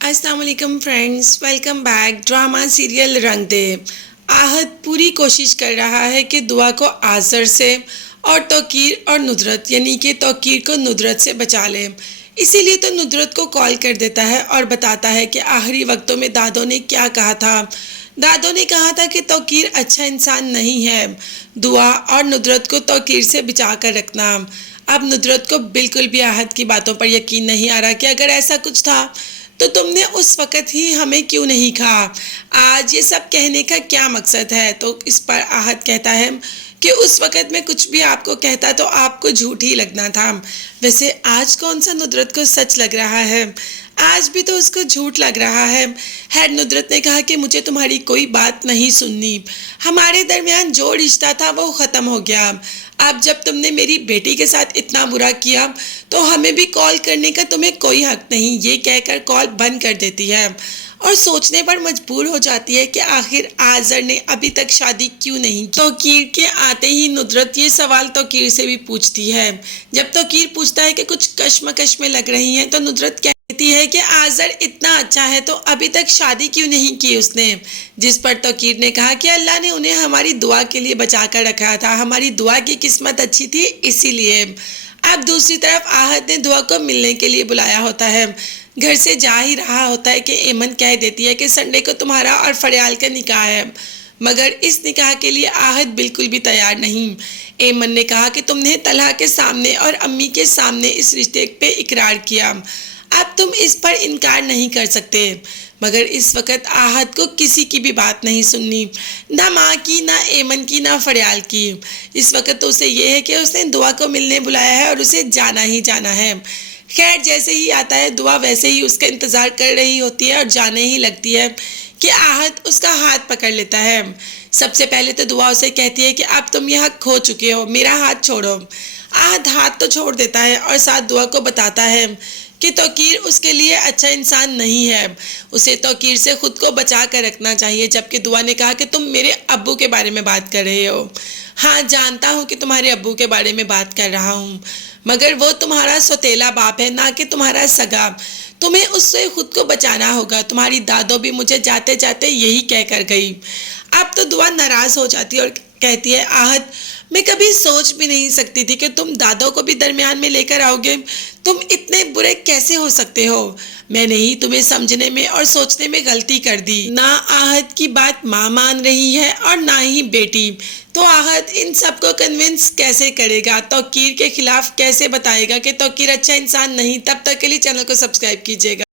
अस्सलाम वालेकुम friends, welcome back. Drama serial रंग दे। आहद पूरी कोशिश कर रहा है कि दुआ को आज़र से और तौकीर और नुदरत यानी कि तौकीर को नुदरत से बचा ले। इसीलिए तो नुदरत को कॉल कर देता है और बताता है कि आखिरी वक्तों में दादों ने क्या कहा था। दादों ने कहा था कि तौकीर अच्छा इंसान नहीं है। दुआ और नुदरत को तौकीर से बचा कर रखना। अब नुदरत को बिल्कुल भी आहद की बातों पर यकीन नहीं आ रहा कि अगर ऐसा कुछ था तो तुमने उस वक़्त ही हमें क्यों नहीं कहा। आज ये सब कहने का क्या मकसद है। तो इस पर आहद कहता है कि उस वक़्त में कुछ भी आपको कहता तो आपको झूठ ही लगना था। वैसे आज कौन सा नुदरत को सच लग रहा है। आज भी तो उसको झूठ लग रहा है। खैर, नुदरत ने कहा कि मुझे तुम्हारी कोई बात नहीं सुननी। हमारे दरमियान जो रिश्ता था वो ख़त्म हो गया। अब जब तुमने मेरी बेटी के साथ इतना बुरा किया तो हमें भी कॉल करने का तुम्हें कोई हक नहीं। ये कहकर कॉल बंद कर देती है और सोचने पर मजबूर हो जाती है कि आखिर आज़र ने अभी तक शादी क्यों नहीं की। तौकीर के आते ही नुदरत ये सवाल तौकीर से भी पूछती है। जब तौकीर पूछता है कि कुछ कश्मकश में लग रही हैं तो नुदरत कहती है कि आज़र इतना अच्छा है तो अभी तक शादी क्यों नहीं की उसने। जिस पर तौकीर ने कहा कि अल्लाह ने उन्हें हमारी दुआ के लिए बचा कर रखा था, हमारी दुआ की किस्मत अच्छी थी इसीलिए। अब दूसरी तरफ आहद ने दुआ को मिलने के लिए बुलाया होता है। घर से जा ही रहा होता है कि एमन कह देती है कि संडे को तुम्हारा और फरियाल का निकाह है। मगर इस निकाह के लिए आहद बिल्कुल भी तैयार नहीं। एमन ने कहा कि तुमने तलहा के सामने और अम्मी के सामने इस रिश्ते पे इकरार किया, अब तुम इस पर इनकार नहीं कर सकते। मगर इस वक्त आहद को किसी की भी बात नहीं सुननी, ना माँ की, ना एमन की, ना फरियाल की। इस वक्त तो उसे ये है कि उसने दुआ को मिलने बुलाया है और उसे जाना ही जाना है। खैर, जैसे ही आता है दुआ वैसे ही उसका इंतज़ार कर रही होती है और जाने ही लगती है कि आहद उसका हाथ पकड़ लेता है। सबसे पहले तो दुआ उसे कहती है कि अब तुम यह हक खो चुके हो, मेरा हाथ छोड़ो। आहद हाथ तो छोड़ देता है और साथ दुआ को बताता है कि तौकीर उसके लिए अच्छा इंसान नहीं है, उसे तौकीर से खुद को बचा कर रखना चाहिए। जबकि दुआ ने कहा कि तुम मेरे अब्बू के बारे में बात कर रहे हो। हाँ, जानता हूँ कि तुम्हारे अब्बू के बारे में बात कर रहा हूँ, मगर वो तुम्हारा सौतेला बाप है, ना कि तुम्हारा सगा। तुम्हें उससे खुद को बचाना होगा। तुम्हारी दादो भी मुझे जाते जाते यही कह कर गई। अब तो दुआ नाराज़ हो जाती है और कहती है, आहद, मैं कभी सोच भी नहीं सकती थी कि तुम दादो को भी दरमियान में लेकर आओगे। तुम इतने बुरे कैसे हो सकते हो। मैंने ही तुम्हें समझने में और सोचने में गलती कर दी। ना आहद की बात माँ मान रही है और ना ही बेटी। तो आहद इन सबको कन्विंस कैसे करेगा, तौकीर के खिलाफ कैसे बताएगा कि तौकीर अच्छा इंसान नहीं। तब तक के लिए चैनल को सब्सक्राइब कीजिएगा।